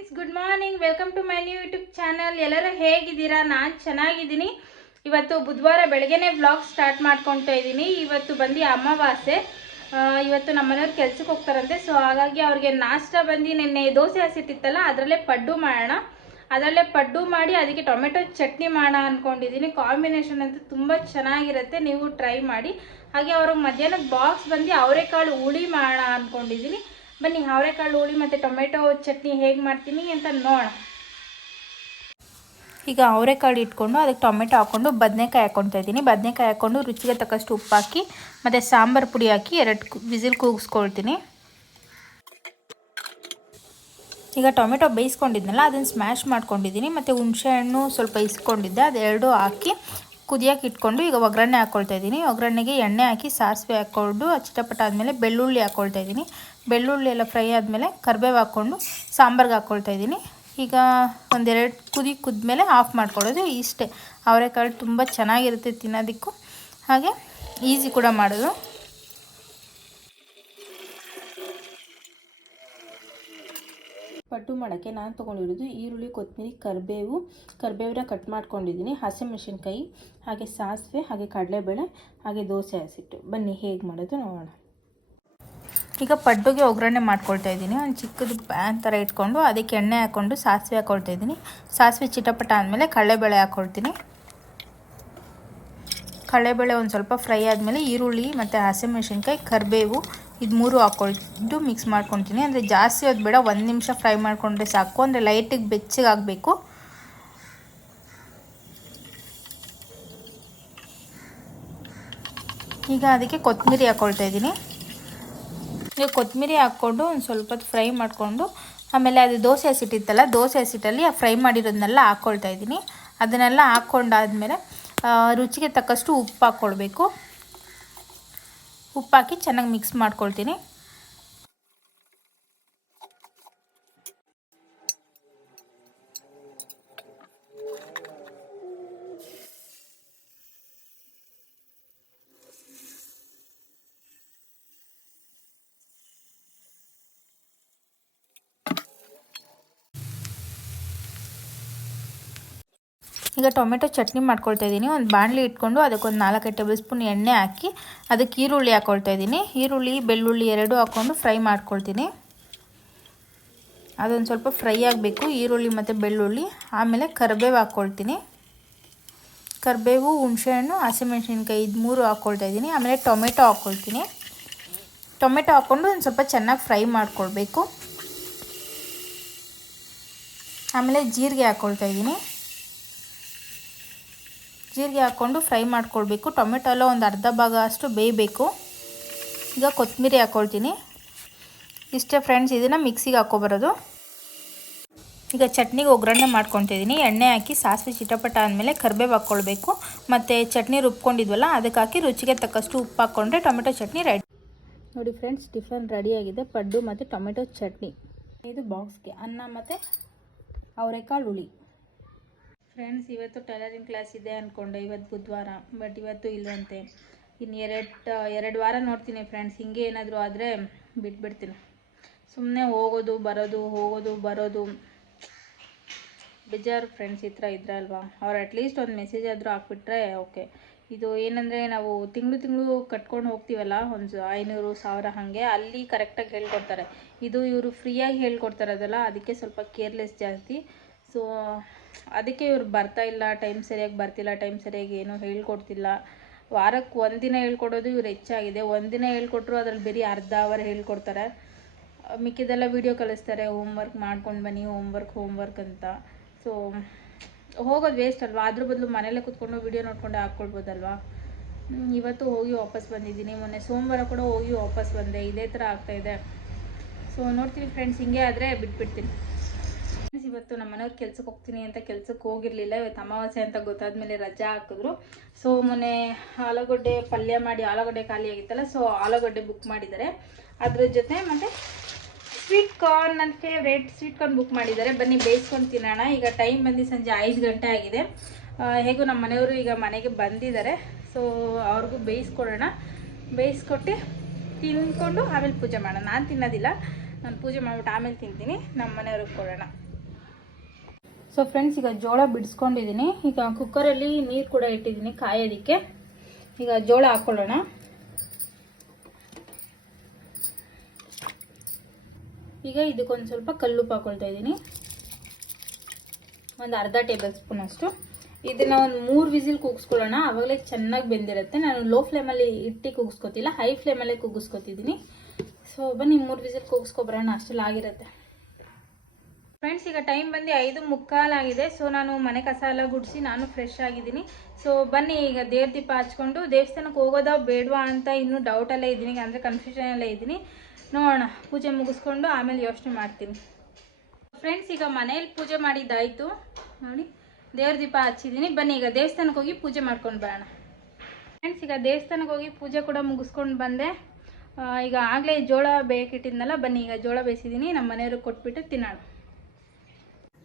Friends, good morning. Welcome to my new YouTube channel. ಎಲ್ಲರೂ ಹೇಗಿದ್ದೀರಾ? ನಾನು ಚೆನ್ನಾಗಿದ್ದೀನಿ. ಇವತ್ತು ಬುಧವಾರ ಬೆಳಗ್ಗೆನೇ ವ್ಲಾಗ್ ಸ್ಟಾರ್ಟ್ ಮಾಡ್ಕೊತಾ ಇದ್ದೀನಿ. ಇವತ್ತು ಬಂದು ಅಮಾವಾಸ್ಯೆ. ಇವತ್ತು ನಮ್ಮ ಮನೆಯವ್ರು ಕೆಲ್ಸಕ್ಕೆ ಹೋಗ್ತಾರಂತೆ. ಸೊ ಹಾಗಾಗಿ ಅವ್ರಿಗೆ ನಾಷ್ಟ ಬಂದು ನಿನ್ನೆ ದೋಸೆ ಹಸಿಟ್ಟಿತ್ತಲ್ಲ, ಅದರಲ್ಲೇ ಪಡ್ಡು ಮಾಡೋಣ. ಅದರಲ್ಲೇ ಪಡ್ಡು ಮಾಡಿ ಅದಕ್ಕೆ ಟೊಮೆಟೊ ಚಟ್ನಿ ಮಾಡೋಣ ಅಂದ್ಕೊಂಡಿದ್ದೀನಿ. ಕಾಂಬಿನೇಷನ್ ಅಂತೂ ತುಂಬ ಚೆನ್ನಾಗಿರುತ್ತೆ, ನೀವು ಟ್ರೈ ಮಾಡಿ. ಹಾಗೆ ಅವ್ರಿಗೆ ಮಧ್ಯಾಹ್ನಕ್ಕೆ ಬಾಕ್ಸ್ ಬಂದು ಅವರೆಕಾಳು ಹುಳಿ ಮಾಡೋಣ ಅಂದ್ಕೊಂಡಿದ್ದೀನಿ. ಬನ್ನಿ, ಅವರೆಕಾಳು ಹುಳಿ ಮತ್ತು ಟೊಮೆಟೊ ಚಟ್ನಿ ಹೇಗೆ ಮಾಡ್ತೀನಿ ಅಂತ ನೋಡೋಣ. ಈಗ ಅವರೆಕಾಳು ಇಟ್ಕೊಂಡು ಅದಕ್ಕೆ ಟೊಮೆಟೊ ಹಾಕ್ಕೊಂಡು ಬದನೆಕಾಯಿ ಹಾಕ್ಕೊಳ್ತಾ ಇದ್ದೀನಿ. ಬದನೆಕಾಯಿ ಹಾಕ್ಕೊಂಡು ರುಚಿಗೆ ತಕ್ಕಷ್ಟು ಉಪ್ಪು ಹಾಕಿ ಮತ್ತು ಸಾಂಬಾರು ಪುಡಿ ಹಾಕಿ 2 ವಿಸಿಲ್ ಕೂಗಿಸ್ಕೊಳ್ತೀನಿ. ಈಗ ಟೊಮೆಟೊ ಬೇಯಿಸ್ಕೊಂಡಿದ್ನಲ್ಲ, ಅದನ್ನು ಸ್ಮ್ಯಾಶ್ ಮಾಡ್ಕೊಂಡಿದ್ದೀನಿ. ಮತ್ತು ಹುಣಸೆಹಣ್ಣು ಸ್ವಲ್ಪ ಇಸ್ಕೊಂಡಿದ್ದೆ, ಅದೆರಡು ಹಾಕಿ ಕುದಿಯೋಕೆ ಇಟ್ಕೊಂಡು ಈಗ ಒಗ್ಗರಣೆ ಹಾಕ್ಕೊಳ್ತಾ ಇದ್ದೀನಿ. ಒಗ್ಗರಣೆಗೆ ಎಣ್ಣೆ ಹಾಕಿ ಸಾಸಿವೆ ಹಾಕ್ಕೊಂಡು ಚಿಟಪಟ ಆದಮೇಲೆ ಬೆಳ್ಳುಳ್ಳಿ ಹಾಕ್ಕೊಳ್ತಾ ಇದ್ದೀನಿ. ಬೆಳ್ಳುಳ್ಳಿ ಎಲ್ಲ ಫ್ರೈ ಆದಮೇಲೆ ಕರಿಬೇವು ಹಾಕ್ಕೊಂಡು ಸಾಂಬಾರ್ಗೆ ಹಾಕ್ಕೊಳ್ತಾ ಇದ್ದೀನಿ. ಈಗ ಒಂದೆರಡು ಕುದ್ಮೇಲೆ ಆಫ್ ಮಾಡ್ಕೊಳ್ಳೋದು. ಇಷ್ಟೇ. ಅವರೆಕಾಳು ತುಂಬ ಚೆನ್ನಾಗಿರುತ್ತೆ ತಿನ್ನೋದಕ್ಕೂ, ಹಾಗೆ ಈಸಿ ಕೂಡ ಮಾಡೋದು. ಪಡ್ಡು ಮಾಡೋಕ್ಕೆ ನಾನು ತೊಗೊಂಡಿರೋದು ಈರುಳ್ಳಿ, ಕೊತ್ತಂಬರಿ, ಕರಿಬೇವನ್ನ ಕಟ್ ಮಾಡ್ಕೊಂಡಿದ್ದೀನಿ, ಹಸಿಮೆಣಸಿನ್ಕಾಯಿ, ಹಾಗೆ ಸಾಸಿವೆ, ಹಾಗೆ ಕಡಲೆಬೇಳೆ, ಹಾಗೆ ದೋಸೆ ಹಸಿಟ್ಟು. ಬನ್ನಿ ಹೇಗೆ ಮಾಡೋದು ನೋಡೋಣ. ಈಗ ಪಡ್ಡುಗೆ ಒಗ್ಗರಣೆ ಮಾಡ್ಕೊಳ್ತಾ ಇದ್ದೀನಿ. ಒಂದು ಚಿಕ್ಕದು ಪ್ಯಾನ್ ಥರ ಇಟ್ಕೊಂಡು ಅದಕ್ಕೆ ಎಣ್ಣೆ ಹಾಕ್ಕೊಂಡು ಸಾಸಿವೆ ಹಾಕ್ಕೊಳ್ತಾ ಇದ್ದೀನಿ. ಸಾಸಿವೆ ಚಿಟಪಟ ಆದಮೇಲೆ ಕಡಲೆಬೇಳೆ ಹಾಕ್ಕೊಳ್ತೀನಿ. ಕಡಲೆಬೇಳೆ ಒಂದು ಸ್ವಲ್ಪ ಫ್ರೈ ಆದಮೇಲೆ ಈರುಳ್ಳಿ ಮತ್ತು ಹಸಿಮೆಣಸಿನ್ಕಾಯಿ, ಕರಿಬೇವು ಇದು 3 ಹಾಕ್ಕೊಂಡು ಮಿಕ್ಸ್ ಮಾಡ್ಕೊತೀನಿ. ಅಂದರೆ ಜಾಸ್ತಿ ಹೊತ್ತು ಬೇಡ, 1 ನಿಮಿಷ ಫ್ರೈ ಮಾಡಿಕೊಂಡ್ರೆ ಸಾಕು. ಅಂದರೆ ಲೈಟಿಗೆ ಬೆಚ್ಚಗೆ ಆಗಬೇಕು. ಈಗ ಅದಕ್ಕೆ ಕೊತ್ತಂಬರಿ ಹಾಕ್ಕೊಳ್ತಾ ಇದ್ದೀನಿ. ಈಗ ಕೊತ್ತಂಬರಿ ಹಾಕ್ಕೊಂಡು ಒಂದು ಸ್ವಲ್ಪ ಹೊತ್ತು ಫ್ರೈ ಮಾಡಿಕೊಂಡು ಆಮೇಲೆ ಅದು ದೋಸೆ ಹಸಿಟ್ಟಿತ್ತಲ್ಲ, ದೋಸೆ ಹಸಿಟ್ಟಲ್ಲಿ ಆ ಫ್ರೈ ಮಾಡಿರೋದನ್ನೆಲ್ಲ ಹಾಕ್ಕೊಳ್ತಾ ಇದ್ದೀನಿ. ಅದನ್ನೆಲ್ಲ ಹಾಕ್ಕೊಂಡಾದ್ಮೇಲೆ ರುಚಿಗೆ ತಕ್ಕಷ್ಟು ಉಪ್ಪು ಹಾಕ್ಕೊಳ್ಬೇಕು. ಉಪ್ಪು ಹಾಕಿ ಚೆನ್ನಾಗಿ ಮಿಕ್ಸ್ ಮಾಡ್ಕೊಳ್ತೀನಿ. ಈಗ ಟೊಮೆಟೊ ಚಟ್ನಿ ಮಾಡ್ಕೊಳ್ತಾ ಇದ್ದೀನಿ. ಒಂದು ಬಾಣಲಿ ಇಟ್ಕೊಂಡು ಅದಕ್ಕೊಂದು 4-5 ಟೇಬಲ್ ಸ್ಪೂನ್ ಎಣ್ಣೆ ಹಾಕಿ ಅದಕ್ಕೆ ಈರುಳ್ಳಿ ಹಾಕ್ಕೊಳ್ತಾ ಇದ್ದೀನಿ. ಈರುಳ್ಳಿ, ಬೆಳ್ಳುಳ್ಳಿ 2 ಹಾಕ್ಕೊಂಡು ಫ್ರೈ ಮಾಡ್ಕೊಳ್ತೀನಿ. ಅದೊಂದು ಸ್ವಲ್ಪ ಫ್ರೈ ಆಗಬೇಕು, ಈರುಳ್ಳಿ ಮತ್ತು ಬೆಳ್ಳುಳ್ಳಿ. ಆಮೇಲೆ ಕರಿಬೇವು ಹಾಕ್ಕೊಳ್ತೀನಿ. ಕರಿಬೇವು, ಹುಣಸೆಹಣ್ಣು, ಹಸಿಮೆಣಸಿನ್ಕಾಯಿ ಇದು 3 ಹಾಕ್ಕೊಳ್ತಾ ಇದ್ದೀನಿ. ಆಮೇಲೆ ಟೊಮೆಟೊ ಹಾಕ್ಕೊಳ್ತೀನಿ. ಟೊಮೆಟೊ ಹಾಕ್ಕೊಂಡು ಒಂದು ಸ್ವಲ್ಪ ಚೆನ್ನಾಗಿ ಫ್ರೈ ಮಾಡ್ಕೊಳ್ಬೇಕು. ಆಮೇಲೆ ಜೀರಿಗೆ ಹಾಕ್ಕೊಳ್ತಾ ಇದ್ದೀನಿ. ಜೀರಿಗೆ ಹಾಕ್ಕೊಂಡು ಫ್ರೈ ಮಾಡ್ಕೊಳ್ಬೇಕು. ಟೊಮೆಟೊ ಎಲ್ಲ ಒಂದು ಅರ್ಧ ಭಾಗ ಅಷ್ಟು ಬೇಯಬೇಕು. ಈಗ ಕೊತ್ತಂಬರಿ ಹಾಕ್ಕೊಳ್ತೀನಿ. ಇಷ್ಟೇ ಫ್ರೆಂಡ್ಸ್, ಇದನ್ನು ಮಿಕ್ಸಿಗೆ ಹಾಕ್ಕೊಬರೋದು. ಈಗ ಚಟ್ನಿಗೆ ಒಗ್ಗರಣೆ ಮಾಡ್ಕೊತಿದ್ದೀನಿ. ಎಣ್ಣೆ ಹಾಕಿ ಸಾಸಿವೆ ಚಿಟಪಟ ಆದಮೇಲೆ ಕರಿಬೇವು ಹಾಕ್ಕೊಳ್ಬೇಕು. ಮತ್ತು ಚಟ್ನಿ ರುಬ್ಕೊಂಡಿದ್ವಲ್ಲ ಅದಕ್ಕೆ ಹಾಕಿ ರುಚಿಗೆ ತಕ್ಕಷ್ಟು ಉಪ್ಪು ಹಾಕ್ಕೊಂಡ್ರೆ ಟೊಮೆಟೊ ಚಟ್ನಿ ರೆಡಿ. ನೋಡಿ ಫ್ರೆಂಡ್ಸ್, ಟಿಫನ್ ರೆಡಿಯಾಗಿದೆ. ಪಡ್ಡು ಮತ್ತು ಟೊಮೆಟೊ ಚಟ್ನಿ. ಇದು ಬಾಕ್ಸ್ಗೆ ಅನ್ನ ಮತ್ತು ಅವರೆಕಾಳು ಹುಳಿ. ಫ್ರೆಂಡ್ಸ್, ಇವತ್ತು ಟೈಲರಿಂಗ್ ಕ್ಲಾಸ್ ಇದೆ ಅಂದ್ಕೊಂಡೆ, ಇವತ್ತು ಬುಧವಾರ. ಬಟ್ ಇವತ್ತು ಇಲ್ಲವಂತೆ. ಇನ್ನು ಎರಡು ವಾರ ನೋಡ್ತೀನಿ ಫ್ರೆಂಡ್ಸ್. ಹಿಂಗೆ ಏನಾದರೂ ಆದರೆ ಬಿಟ್ಬಿಡ್ತೀನಿ. ಸುಮ್ಮನೆ ಹೋಗೋದು ಬರೋದು ಬೇಜಾರು ಫ್ರೆಂಡ್ಸ್. ಈ ಥರ ಇದ್ರೆ ಅಲ್ವಾ, ಅವ್ರು ಅಟ್ಲೀಸ್ಟ್ ಒಂದು ಮೆಸೇಜ್ ಆದರೂ ಹಾಕ್ಬಿಟ್ರೆ ಓಕೆ. ಇದು ಏನಂದರೆ ನಾವು ತಿಂಗಳು ಕಟ್ಕೊಂಡು ಹೋಗ್ತೀವಲ್ಲ, ಒಂದು 500-1000 ಹಾಗೆ, ಅಲ್ಲಿ ಕರೆಕ್ಟಾಗಿ ಹೇಳ್ಕೊಡ್ತಾರೆ. ಇದು ಇವರು ಫ್ರೀಯಾಗಿ ಹೇಳ್ಕೊಡ್ತಾರದಲ್ಲ, ಅದಕ್ಕೆ ಸ್ವಲ್ಪ ಕೇರ್ಲೆಸ್ ಜಾಸ್ತಿ. ಸೊ ಅದಕ್ಕೆ ಇವ್ರು ಬರ್ತಾಯಿಲ್ಲ, ಟೈಮ್ ಸರಿಯಾಗಿ ಬರ್ತಿಲ್ಲ, ಟೈಮ್ ಸರಿಯಾಗಿ ಏನೂ ಹೇಳ್ಕೊಡ್ತಿಲ್ಲ. ವಾರಕ್ಕೆ 1 ದಿನ ಹೇಳ್ಕೊಡೋದು ಇವ್ರು ಹೆಚ್ಚಾಗಿದೆ. 1 ದಿನ ಹೇಳ್ಕೊಟ್ರು ಅದ್ರಲ್ಲಿ ಬರೀ ಅರ್ಧ ಅವರ್ ಹೇಳ್ಕೊಡ್ತಾರೆ. ಮಿಕ್ಕಿದೆಲ್ಲ ವೀಡಿಯೋ ಕಳಿಸ್ತಾರೆ, ಹೋಮ್ವರ್ಕ್ ಮಾಡ್ಕೊಂಡು ಬನ್ನಿ, ಹೋಮ್ವರ್ಕ್ ಅಂತ. ಸೊ ಹೋಗೋದು ವೇಸ್ಟ್ ಅಲ್ವಾ. ಅದ್ರ ಬದಲು ಮನೇಲೇ ಕೂತ್ಕೊಂಡು ವೀಡಿಯೋ ನೋಡ್ಕೊಂಡು ಹಾಕ್ಕೊಳ್ಬೋದಲ್ವಾ. ಇವತ್ತು ಹೋಗಿ ವಾಪಸ್ ಬಂದಿದ್ದೀನಿ. ಮೊನ್ನೆ ಸೋಮವಾರ ಕೂಡ ಹೋಗಿ ವಾಪಸ್ ಬಂದೆ. ಇದೇ ಥರ ಆಗ್ತಾಯಿದೆ. ಸೊ ನೋಡ್ತೀವಿ ಫ್ರೆಂಡ್ಸ್, ಹಿಂಗೆ ಆದರೆ ಬಿಟ್ಬಿಡ್ತೀನಿ. ಇವತ್ತು ನಮ್ಮ ಮನೆಯವ್ರು ಕೆಲ್ಸಕ್ಕೆ ಹೋಗ್ತೀನಿ ಅಂತ ಕೆಲ್ಸಕ್ಕೆ ಹೋಗಿರಲಿಲ್ಲ. ಇವತ್ತು ಅಮಾವಾಸ್ಯೆ ಅಂತ ಗೊತ್ತಾದ್ಮೇಲೆ ರಜಾ ಹಾಕಿದ್ರು. ಸೊ ಮೊನ್ನೆ ಆಲೂಗಡ್ಡೆ ಪಲ್ಯ ಮಾಡಿ, ಆಲೂಗಡ್ಡೆ ಖಾಲಿ ಆಗಿತ್ತಲ್ಲ, ಸೊ ಆಲೂಗಡ್ಡೆ ಬುಕ್ ಮಾಡಿದ್ದಾರೆ. ಅದ್ರ ಜೊತೆ ಮತ್ತು ಸ್ವೀಟ್ ಕಾರ್ನ್, ನನ್ನ ಫೇವ್ರೇಟ್ ಸ್ವೀಟ್ ಕಾರ್ನ್ ಬುಕ್ ಮಾಡಿದ್ದಾರೆ. ಬನ್ನಿ ಬೇಯಿಸ್ಕೊಂಡು ತಿನ್ನೋಣ. ಈಗ ಟೈಮ್ ಬಂದು ಸಂಜೆ 5 ಗಂಟೆ ಆಗಿದೆ. ಹೇಗೂ ನಮ್ಮ ಮನೆಯವರು ಈಗ ಮನೆಗೆ ಬಂದಿದ್ದಾರೆ. ಸೊ ಅವ್ರಿಗೂ ಬೇಯಿಸ್ಕೊಟ್ಟು ತಿನ್ಕೊಂಡು ಆಮೇಲೆ ಪೂಜೆ ಮಾಡೋಣ. ನಾನು ತಿನ್ನೋದಿಲ್ಲ, ನಾನು ಪೂಜೆ ಮಾಡಿಬಿಟ್ಟು ಆಮೇಲೆ ತಿಂತೀನಿ. ನಮ್ಮ ಮನೆಯವ್ರಿಗೆ ಕೊಡೋಣ. ಸೊ ಫ್ರೆಂಡ್ಸ್, ಈಗ ಜೋಳ ಬಿಡಿಸ್ಕೊಂಡಿದ್ದೀನಿ. ಈಗ ಕುಕ್ಕರಲ್ಲಿ ನೀರು ಕೂಡ ಇಟ್ಟಿದ್ದೀನಿ ಕಾಯೋದಕ್ಕೆ. ಈಗ ಜೋಳ ಹಾಕ್ಕೊಳ್ಳೋಣ. ಈಗ ಇದಕ್ಕೊಂದು ಸ್ವಲ್ಪ ಕಲ್ಲುಪ್ಪು ಹಾಕ್ಕೊಳ್ತಾ ಇದ್ದೀನಿ, ಒಂದು ಅರ್ಧ ಟೇಬಲ್ ಸ್ಪೂನ್ ಅಷ್ಟು. ಇದನ್ನು ಒಂದು 3 ವಿಸಿಲ್ ಕೂಗಿಸ್ಕೊಳ್ಳೋಣ, ಆವಾಗಲೇ ಚೆನ್ನಾಗಿ ಬೆಂದಿರುತ್ತೆ. ನಾನು ಲೋ ಫ್ಲೇಮಲ್ಲಿ ಇಟ್ಟು ಕೂಗಿಸ್ಕೊತಿಲ್ಲ, ಹೈ ಫ್ಲೇಮಲ್ಲೇ ಕೂಗಿಸ್ಕೊತಿದ್ದೀನಿ. ಸೊ ಬನ್ನಿ 3 ವಿಸಿಲ್ ಕೂಗಿಸ್ಕೊಬರೋಣ, ಅಷ್ಟೆಲ್ಲ ಆಗಿರುತ್ತೆ. ಫ್ರೆಂಡ್ಸ್, ಈಗ ಟೈಮ್ ಬಂದು 5:45 ಆಗಿದೆ. ಸೊ ನಾನು ಮನೆ ಕಸ ಎಲ್ಲ ಗುಡಿಸಿ ನಾನು ಫ್ರೆಶ್ ಆಗಿದ್ದೀನಿ. ಸೊ ಬನ್ನಿ ಈಗ ದೇವ್ರ ದೀಪ ಹಚ್ಕೊಂಡು ದೇವಸ್ಥಾನಕ್ಕೆ ಹೋಗೋದಾ ಬೇಡವಾ ಅಂತ ಇನ್ನೂ ಡೌಟಲ್ಲೇ ಇದ್ದೀನಿ, ಅಂದರೆ ಕನ್ಫ್ಯೂಷನಲ್ಲೇ ಇದ್ದೀನಿ. ನೋಡೋಣ, ಪೂಜೆ ಮುಗಿಸ್ಕೊಂಡು ಆಮೇಲೆ ಯೋಚನೆ ಮಾಡ್ತೀನಿ. ಫ್ರೆಂಡ್ಸ್, ಈಗ ಮನೇಲಿ ಪೂಜೆ ಮಾಡಿದ್ದಾಯಿತು ನೋಡಿ, ದೇವ್ರ ದೀಪ ಹಚ್ಚಿದ್ದೀನಿ. ಬನ್ನಿ ಈಗ ದೇವಸ್ಥಾನಕ್ಕೆ ಹೋಗಿ ಪೂಜೆ ಮಾಡ್ಕೊಂಡು ಬರೋಣ. ಫ್ರೆಂಡ್ಸ್, ಈಗ ದೇವಸ್ಥಾನಕ್ಕೆ ಹೋಗಿ ಪೂಜೆ ಕೂಡ ಮುಗಿಸ್ಕೊಂಡು ಬಂದೆ. ಈಗ ಆಗಲೇ ಜೋಳ ಬೇಕಿಟ್ಟಿದ್ನಲ್ಲ, ಬನ್ನಿ ಈಗ ಜೋಳ ಬೇಯಿಸಿದ್ದೀನಿ, ನಮ್ಮ ಮನೆಯವ್ರಿಗೆ ಕೊಟ್ಬಿಟ್ಟು ತಿನ್ನೋಣ.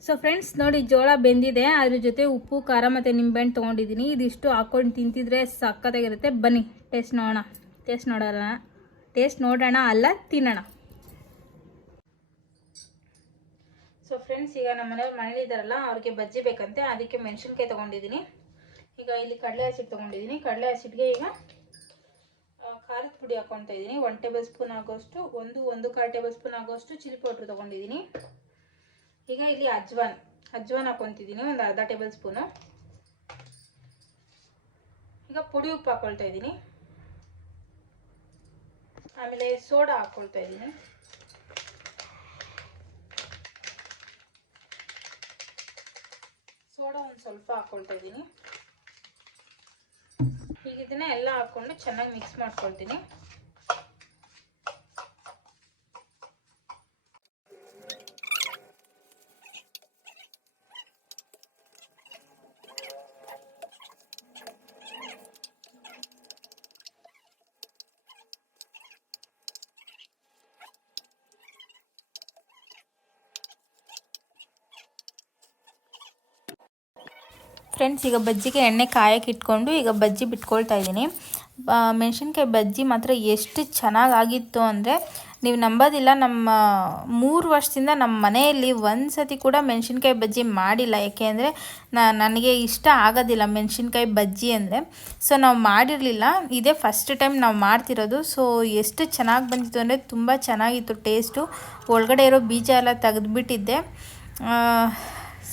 ಸೊ ಫ್ರೆಂಡ್ಸ್ ನೋಡಿ, ಜೋಳ ಬೆಂದಿದೆ. ಅದ್ರ ಜೊತೆ ಉಪ್ಪು, ಖಾರ ಮತ್ತು ನಿಂಬೆಹಣ್ಣು ತೊಗೊಂಡಿದ್ದೀನಿ. ಇದಿಷ್ಟು ಹಾಕ್ಕೊಂಡು ತಿಂತಿದ್ರೆ ಸಕ್ಕತ್ತಾಗಿರುತ್ತೆ. ಬನ್ನಿ ಟೇಸ್ಟ್ ನೋಡೋಣ ಅಲ್ಲ, ತಿನ್ನೋಣ. ಸೊ ಫ್ರೆಂಡ್ಸ್, ಈಗ ನಮ್ಮ ಮನೆಯವ್ರು ಮನೇಲಿದ್ದಾರಲ್ಲ, ಅವ್ರಿಗೆ ಬಜ್ಜಿ ಬೇಕಂತೆ, ಅದಕ್ಕೆ ಮೆಣಸಿನ್ಕಾಯಿ ತೊಗೊಂಡಿದ್ದೀನಿ. ಈಗ ಇಲ್ಲಿ ಕಡಲೆ ಹಸಿಟ್ಟು ತೊಗೊಂಡಿದ್ದೀನಿ. ಕಡಲೆ ಹಸಿಟ್ಟಿಗೆ ಈಗ ಖಾರದ ಪುಡಿ ಹಾಕ್ಕೊಳ್ತಾ ಇದ್ದೀನಿ. 1 ಟೇಬಲ್ ಸ್ಪೂನ್ ಆಗೋಷ್ಟು, 1.25 ಟೇಬಲ್ ಸ್ಪೂನ್ ಆಗೋಷ್ಟು ಚಿಲ್ಲಿ ಪೌಡ್ರ್ ತೊಗೊಂಡಿದ್ದೀನಿ. ಈಗ ಇಲ್ಲಿ ಅಜ್ವಾನ್ ಹಾಕೊತಿದ್ದೀನಿ, ಒಂದು ಅರ್ಧ ಟೇಬಲ್ ಸ್ಪೂನು. ಈಗ ಪುಡಿ ಉಪ್ಪು ಹಾಕ್ಕೊಳ್ತಾ ಇದ್ದೀನಿ. ಆಮೇಲೆ ಸೋಡಾ ಹಾಕ್ಕೊಳ್ತಾ ಇದ್ದೀನಿ. ಸೋಡಾ ಒಂದು ಸ್ವಲ್ಪ ಹಾಕ್ಕೊಳ್ತಾ ಇದ್ದೀನಿ. ಈಗ ಇದನ್ನ ಎಲ್ಲ ಹಾಕ್ಕೊಂಡು ಚೆನ್ನಾಗಿ ಮಿಕ್ಸ್ ಮಾಡ್ಕೊಳ್ತೀನಿ. ಫ್ರೆಂಡ್ಸ್, ಈಗ ಬಜ್ಜಿಗೆ ಎಣ್ಣೆ ಕಾಯಕ್ಕೆ ಇಟ್ಕೊಂಡು ಈಗ ಬಜ್ಜಿ ಬಿಟ್ಕೊಳ್ತಾ ಇದ್ದೀನಿ. ಮೆಣಸಿನ್ಕಾಯಿ ಬಜ್ಜಿ ಮಾತ್ರ ಎಷ್ಟು ಚೆನ್ನಾಗಿತ್ತು ಅಂದರೆ ನೀವು ನಂಬೋದಿಲ್ಲ. ನಮ್ಮ 3 ವರ್ಷದಿಂದ ನಮ್ಮ ಮನೆಯಲ್ಲಿ ಒಂದು ಸತಿ ಕೂಡ ಮೆಣಸಿನ್ಕಾಯಿ ಬಜ್ಜಿ ಮಾಡಿಲ್ಲ. ಯಾಕೆ ಅಂದರೆ ನನಗೆ ಇಷ್ಟ ಆಗೋದಿಲ್ಲ ಮೆಣಸಿನ್ಕಾಯಿ ಬಜ್ಜಿ ಅಂದರೆ. ಸೊ ನಾವು ಮಾಡಿರಲಿಲ್ಲ, ಇದೇ ಫಸ್ಟ್ ಟೈಮ್ ನಾವು ಮಾಡ್ತಿರೋದು. ಸೊ ಎಷ್ಟು ಚೆನ್ನಾಗಿ ಬಂದಿತ್ತು ಅಂದರೆ ತುಂಬ ಚೆನ್ನಾಗಿತ್ತು ಟೇಸ್ಟು. ಒಳಗಡೆ ಇರೋ ಬೀಜ ಎಲ್ಲ ತೆಗೆದುಬಿಟ್ಟಿದ್ದೆ.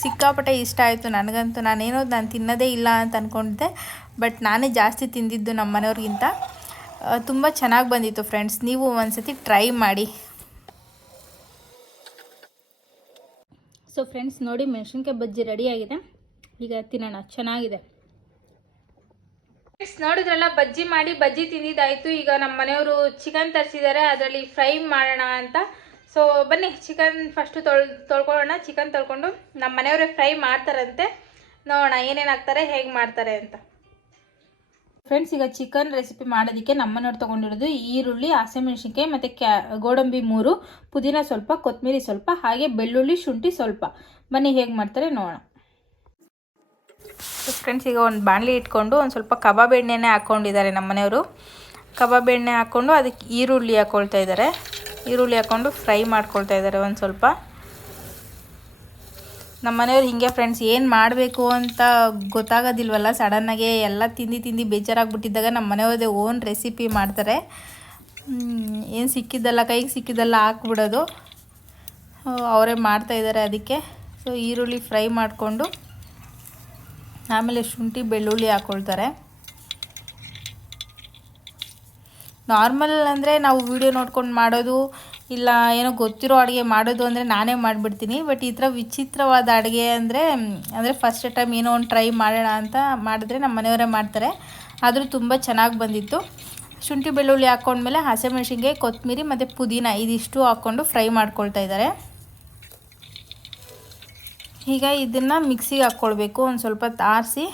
ಸಿಕ್ಕಾಪಟ್ಟೆ ಇಷ್ಟ ಆಯಿತು ನನಗಂತೂ. ನಾನು ತಿನ್ನೋದೇ ಇಲ್ಲ ಅಂತ ಅಂದ್ಕೊಂಡಿದ್ದೆ, ಬಟ್ ನಾನೇ ಜಾಸ್ತಿ ತಿಂದಿದ್ದು ನಮ್ಮ ಮನೆಯವ್ರಿಗಿಂತ. ತುಂಬ ಚೆನ್ನಾಗಿ ಬಂದಿತ್ತು ಫ್ರೆಂಡ್ಸ್, ನೀವು ಒಂದ್ಸತಿ ಟ್ರೈ ಮಾಡಿ. ಸೊ ಫ್ರೆಂಡ್ಸ್ ನೋಡಿ, ಮೆಣಸಿನ್ಕಾಯಿ ಬಜ್ಜಿ ರೆಡಿಯಾಗಿದೆ. ಈಗ ತಿನ್ನೋಣ, ಚೆನ್ನಾಗಿದೆ. ಫ್ರೆಂಡ್ಸ್ ನೋಡಿದ್ರಲ್ಲ, ಬಜ್ಜಿ ತಿಂದಿದ್ದಾಯಿತು. ಈಗ ನಮ್ಮ ಮನೆಯವರು ಚಿಕನ್ ತರಿಸಿದ್ದಾರೆ, ಅದರಲ್ಲಿ ಫ್ರೈ ಮಾಡೋಣ ಅಂತ. ಸೊ ಬನ್ನಿ ಚಿಕನ್ ಫಸ್ಟು ತೊಳ್ಕೊಳ್ಳೋಣ. ಚಿಕನ್ ತೊಳ್ಕೊಂಡು ನಮ್ಮ ಮನೆಯವರೇ ಫ್ರೈ ಮಾಡ್ತಾರಂತೆ, ನೋಡೋಣ ಏನೇನು ಹಾಕ್ತಾರೆ, ಹೇಗೆ ಮಾಡ್ತಾರೆ ಅಂತ. ಫ್ರೆಂಡ್ಸ್, ಈಗ ಚಿಕನ್ ರೆಸಿಪಿ ಮಾಡೋದಕ್ಕೆ ನಮ್ಮ ಮನೆಯವ್ರು ತೊಗೊಂಡಿರೋದು ಈರುಳ್ಳಿ, ಹಸಿಮೆಣಸಿನ್ಕಾಯಿ ಮತ್ತು ಗೋಡಂಬಿ 3, ಪುದೀನ ಸ್ವಲ್ಪ, ಕೊತ್ತಂಬರಿ ಸ್ವಲ್ಪ, ಹಾಗೆ ಬೆಳ್ಳುಳ್ಳಿ, ಶುಂಠಿ ಸ್ವಲ್ಪ. ಬನ್ನಿ ಹೇಗೆ ಮಾಡ್ತಾರೆ ನೋಡೋಣ. ಫ್ರೆಂಡ್ಸ್, ಈಗ ಒಂದು ಬಾಣಲಿ ಇಟ್ಕೊಂಡು ಒಂದು ಸ್ವಲ್ಪ ಕಬಾಬ್ ಎಣ್ಣೆನೇ ಹಾಕ್ಕೊಂಡಿದ್ದಾರೆ ನಮ್ಮ ಮನೆಯವರು. ಕಬಾಬ್ ಎಣ್ಣೆ ಹಾಕ್ಕೊಂಡು ಅದಕ್ಕೆ ಈರುಳ್ಳಿ ಹಾಕ್ಕೊಳ್ತಾ ಇದ್ದಾರೆ. ಈರುಳ್ಳಿ ಹಾಕ್ಕೊಂಡು ಫ್ರೈ ಮಾಡ್ಕೊಳ್ತಾ ಇದ್ದಾರೆ ಒಂದು ಸ್ವಲ್ಪ. ನಮ್ಮ ಮನೆಯವ್ರು ಹೀಗೆ ಫ್ರೆಂಡ್ಸ್, ಏನು ಮಾಡಬೇಕು ಅಂತ ಗೊತ್ತಾಗೋದಿಲ್ವಲ್ಲ, ಸಡನ್ನಾಗೆ ಎಲ್ಲ ತಿಂದು ಬೇಜಾರಾಗ್ಬಿಟ್ಟಿದ್ದಾಗ ನಮ್ಮ ಮನೆಯವ್ರದೇ ಓನ್ ರೆಸಿಪಿ ಮಾಡ್ತಾರೆ. ಏನು ಸಿಕ್ಕಿದ್ದಲ್ಲ, ಕೈಗೆ ಸಿಕ್ಕಿದ್ದಲ್ಲ ಹಾಕ್ಬಿಡೋದು. ಅವರೇ ಮಾಡ್ತಾಯಿದ್ದಾರೆ ಅದಕ್ಕೆ. ಸೊ ಈರುಳ್ಳಿ ಫ್ರೈ ಮಾಡಿಕೊಂಡು ಆಮೇಲೆ ಶುಂಠಿ ಬೆಳ್ಳುಳ್ಳಿ ಹಾಕ್ಕೊಳ್ತಾರೆ. ನಾರ್ಮಲ್ ಅಂದರೆ ನಾವು ವಿಡಿಯೋ ನೋಡ್ಕೊಂಡು ಮಾಡೋದು, ಇಲ್ಲ ಏನೋ ಗೊತ್ತಿರೋ ಅಡುಗೆ ಮಾಡೋದು ಅಂದರೆ ನಾನೇ ಮಾಡಿಬಿಡ್ತೀನಿ. ಬಟ್ ಈ ಥರ ವಿಚಿತ್ರವಾದ ಅಡುಗೆ ಅಂದರೆ ಫಸ್ಟ್ ಟೈಮ್ ಏನೋ ಒಂದು ಟ್ರೈ ಮಾಡೋಣ ಅಂತ ಮಾಡಿದ್ರೆ ನಮ್ಮ ಮನೆಯವರೇ ಮಾಡ್ತಾರೆ. ಆದರೂ ತುಂಬ ಚೆನ್ನಾಗಿ ಬಂದಿತ್ತು. ಶುಂಠಿ ಬೆಳ್ಳುಳ್ಳಿ ಹಾಕ್ಕೊಂಡ್ಮೇಲೆ ಹಸಿಮೆಣಸಿನ್ಕಾಯಿ, ಕೊತ್ತಂಬರಿ ಮತ್ತು ಪುದೀನ ಇದಿಷ್ಟು ಹಾಕ್ಕೊಂಡು ಫ್ರೈ ಮಾಡ್ಕೊಳ್ತಾ ಇದ್ದಾರೆ. ಈಗ ಇದನ್ನು ಮಿಕ್ಸಿಗೆ ಹಾಕ್ಕೊಳ್ಬೇಕು. ಒಂದು ಸ್ವಲ್ಪ ಆರಿಸಿ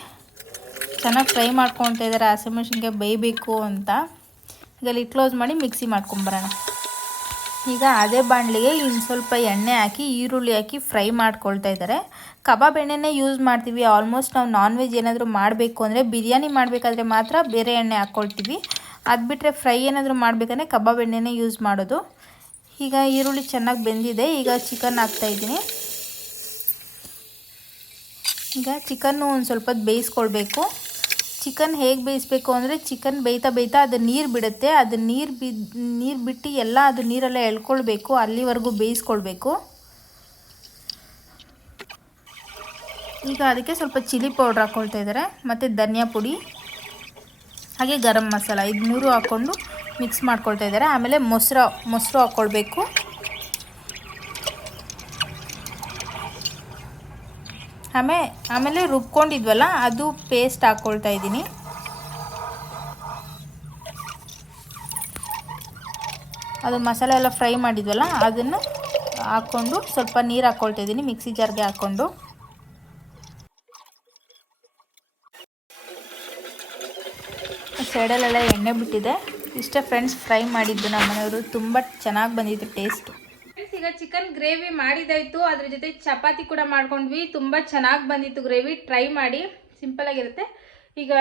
ಚೆನ್ನಾಗಿ ಫ್ರೈ ಮಾಡ್ಕೊಳ್ತಾ ಇದ್ದಾರೆ. ಹಸಿಮೆಣಸಿನ್ಕಾಯಿ ಬೇಯಬೇಕು ಅಂತ. ಈಗ ಲಿಡ್ ಕ್ಲೋಸ್ ಮಾಡಿ ಮಿಕ್ಸಿ ಮಾಡ್ಕೊಂಬರೋಣ. ಈಗ ಅದೇ ಬಾಣಲಿಗೆ ಇನ್ನು ಸ್ವಲ್ಪ ಎಣ್ಣೆ ಹಾಕಿ ಈರುಳ್ಳಿ ಹಾಕಿ ಫ್ರೈ ಮಾಡ್ಕೊಳ್ತಾ ಇದ್ದಾರೆ. ಕಬಾಬ್ ಎಣ್ಣೆನೇ ಯೂಸ್ ಮಾಡ್ತೀವಿ. ಆಲ್ಮೋಸ್ಟ್ ನಾವು ನಾನ್ ವೆಜ್ ಏನಾದರೂ ಮಾಡಬೇಕು ಅಂದರೆ, ಬಿರಿಯಾನಿ ಮಾಡಬೇಕಾದ್ರೆ ಮಾತ್ರ ಬೇರೆ ಎಣ್ಣೆ ಹಾಕ್ಕೊಳ್ತೀವಿ. ಅದು ಬಿಟ್ಟರೆ ಫ್ರೈ ಏನಾದರೂ ಮಾಡಬೇಕಂದ್ರೆ ಕಬಾಬ್ ಎಣ್ಣೆನೇ ಯೂಸ್ ಮಾಡೋದು. ಈಗ ಈರುಳ್ಳಿ ಚೆನ್ನಾಗಿ ಬೆಂದಿದೆ. ಈಗ ಚಿಕನ್ ಹಾಕ್ತಾಯಿದ್ದೀನಿ. ಈಗ ಚಿಕನ್ನು ಒಂದು ಸ್ವಲ್ಪ ಹೊತ್ತು ಬೇಯಿಸ್ಕೊಳ್ಬೇಕು. ಚಿಕನ್ ಹೇಗೆ ಬೇಯಿಸ್ಬೇಕು ಅಂದರೆ ಚಿಕನ್ ಬೇಯ್ತಾ ಬೇಯ್ತಾ ಅದು ನೀರು ಬಿಡುತ್ತೆ. ಅದು ನೀರು ಬಿಟ್ಟು ಎಲ್ಲ ಅದು ನೀರೆಲ್ಲ ಎಳ್ಕೊಳ್ಬೇಕು, ಅಲ್ಲಿವರೆಗೂ ಬೇಯಿಸ್ಕೊಳ್ಬೇಕು. ಈಗ ಅದಕ್ಕೆ ಸ್ವಲ್ಪ ಚಿಲ್ಲಿ ಪೌಡ್ರ್ ಹಾಕ್ಕೊಳ್ತಾ ಇದ್ದಾರೆ, ಮತ್ತು ಧನಿಯಾ ಪುಡಿ ಹಾಗೆ ಗರಂ ಮಸಾಲ ಇದು 3 ಹಾಕ್ಕೊಂಡು ಮಿಕ್ಸ್ ಮಾಡ್ಕೊಳ್ತಾ ಇದ್ದಾರೆ. ಆಮೇಲೆ ಮೊಸರು ಹಾಕ್ಕೊಳ್ಬೇಕು. ಆಮೇಲೆ ರುಬ್ಕೊಂಡಿದ್ವಲ್ಲ ಅದು ಪೇಸ್ಟ್ ಹಾಕ್ಕೊಳ್ತಾ ಇದ್ದೀನಿ. ಅದು ಮಸಾಲೆ ಎಲ್ಲ ಫ್ರೈ ಮಾಡಿದ್ವಲ್ಲ ಅದನ್ನು ಹಾಕ್ಕೊಂಡು ಸ್ವಲ್ಪ ನೀರು ಹಾಕ್ಕೊಳ್ತಾ ಇದ್ದೀನಿ ಮಿಕ್ಸಿ ಜಾರ್ಗೆ ಹಾಕ್ಕೊಂಡು. ಸೈಡಲ್ಲೆಲ್ಲ ಎಣ್ಣೆ ಬಿಟ್ಟಿದೆ. ಇಷ್ಟೇ ಫ್ರೆಂಡ್ಸ್ ಫ್ರೈ ಮಾಡಿದ್ದು ನಮ್ಮ ಮನೆಯವರು, ತುಂಬ ಚೆನ್ನಾಗಿ ಬಂದಿತ್ತು ಟೇಸ್ಟು. ಈಗ ಚಿಕನ್ ಗ್ರೇವಿ ಮಾಡಿದಾಯಿತು, ಅದ್ರ ಜೊತೆ ಚಪಾತಿ ಕೂಡ ಮಾಡ್ಕೊಂಡ್ವಿ. ತುಂಬ ಚೆನ್ನಾಗಿ ಬಂದಿತ್ತು ಗ್ರೇವಿ, ಟ್ರೈ ಮಾಡಿ, ಸಿಂಪಲ್ ಆಗಿರುತ್ತೆ. ಈಗ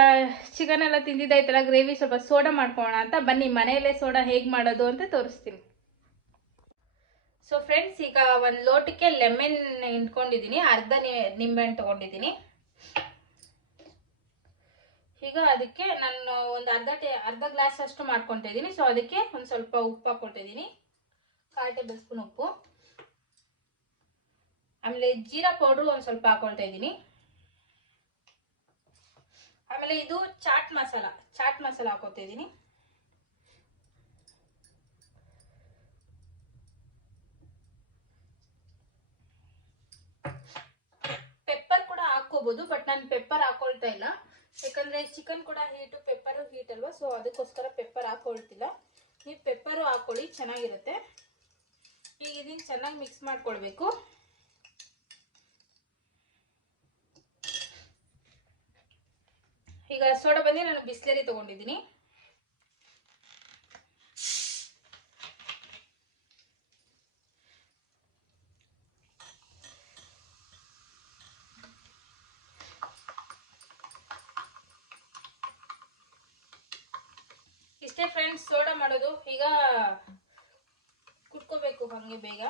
ಚಿಕನ್ ಎಲ್ಲ ತಿಂದಿದ್ದಾಯ್ತಲ್ಲ, ಗ್ರೇವಿ ಸ್ವಲ್ಪ ಸೋಡಾ ಮಾಡ್ಕೊಳ್ಳೋಣ ಅಂತ ಬನ್ನಿ ಮನೆಯಲ್ಲೇ ಸೋಡಾ ಹೇಗೆ ಮಾಡೋದು ಅಂತ ತೋರಿಸ್ತೀನಿ. ಸೊ ಫ್ರೆಂಡ್ಸ್, ಈಗ ಒಂದು ಲೋಟಕ್ಕೆ ಲೆಮನ್ ಇಟ್ಕೊಂಡಿದ್ದೀನಿ, ಅರ್ಧ ನಿಂಬೆಹಣ್ಣು ತೊಗೊಂಡಿದ್ದೀನಿ. ಈಗ ಅದಕ್ಕೆ ನಾನು ಒಂದು ಅರ್ಧ ಗ್ಲಾಸ್ ಅಷ್ಟು ಮಾಡ್ಕೊತಾ ಇದ್ದೀನಿ. ಸೊ ಅದಕ್ಕೆ ಒಂದು ಸ್ವಲ್ಪ ಉಪ್ಪು ಹಾಕ್ಕೊಳ್ತಾ ಇದ್ದೀನಿ, 1/4 ಟೇಬಲ್ ಸ್ಪೂನ್ ಉಪ್ಪು. ಆಮೇಲೆ ಜೀರಾ ಪೌಡ್ರು ಒಂದು ಸ್ವಲ್ಪ ಹಾಕೊಳ್ತಾ ಇದ್ದೀನಿ. ಆಮೇಲೆ ಇದು ಚಾಟ್ ಮಸಾಲ ಹಾಕೋತಾ ಇದ್ದೀನಿ. ಪೆಪ್ಪರ್ ಕೂಡ ಹಾಕೋಬಹುದು, ಬಟ್ ನಾನು ಪೆಪ್ಪರ್ ಹಾಕೊಳ್ತಾ ಇಲ್ಲ, ಯಾಕಂದ್ರೆ ಚಿಕನ್ ಕೂಡ ಹೀಟು, ಪೆಪ್ಪರು ಹೀಟ್ ಅಲ್ವಾ. ಸೊ ಅದಕ್ಕೋಸ್ಕರ ಪೆಪ್ಪರ್ ಹಾಕೊಳ್ತಿಲ್ಲ. ನೀವು ಪೆಪ್ಪರು ಹಾಕೊಳ್ಳಿ, ಚೆನ್ನಾಗಿರುತ್ತೆ. ಈಗ ಇದನ್ನು ಚೆನ್ನಾಗಿ ಮಿಕ್ಸ್ ಮಾಡ್ಕೊಳ್ಬೇಕು. ಈಗ ಸೋಡಾ ಬಂದು ನಾನು ಬಿಸ್ಲೇರಿ ತಗೊಂಡಿದ್ದೀನಿ. ಇಷ್ಟೇ ಫ್ರೆಂಡ್ಸ್ ಸೋಡಾ ಮಾಡೋದು. ಈಗ ಕುಟ್ಕೋಬೇಕು ಹಾಗೆ ಬೇಗ.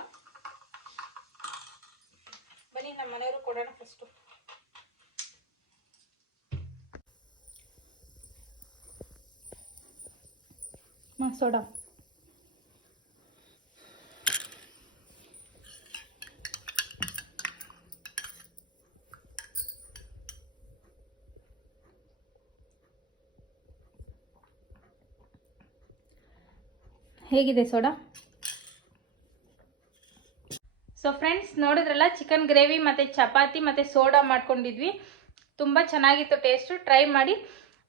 ಬನ್ನಿ ನಮ್ಮ ಮನೆಯವರು ಕೊಡೋಣ ಫಸ್ಟು. ಸೋಡಾ ಹೇಗಿದೆ ಸೋಡಾ? ಸೊ ಫ್ರೆಂಡ್ಸ್, ನೋಡಿದ್ರಲ್ಲ ಚಿಕನ್ ಗ್ರೇವಿ ಮತ್ತು ಚಪಾತಿ ಮತ್ತು ಸೋಡಾ ಮಾಡ್ಕೊಂಡಿದ್ವಿ. ತುಂಬ ಚೆನ್ನಾಗಿತ್ತು ಟೇಸ್ಟು, ಟ್ರೈ ಮಾಡಿ.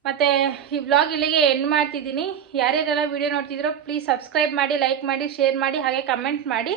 ಮತ್ತು ಈ ವ್ಲಾಗ್ ಇಲ್ಲಿಗೆ ಎಂಡ್ ಮಾಡ್ತಿದ್ದೀನಿ. ಯಾರ್ಯಾರೆಲ್ಲ ವಿಡಿಯೋ ನೋಡ್ತಿದ್ರೋ ಪ್ಲೀಸ್ ಸಬ್ಸ್ಕ್ರೈಬ್ ಮಾಡಿ, ಲೈಕ್ ಮಾಡಿ, ಶೇರ್ ಮಾಡಿ, ಹಾಗೆ ಕಮೆಂಟ್ ಮಾಡಿ.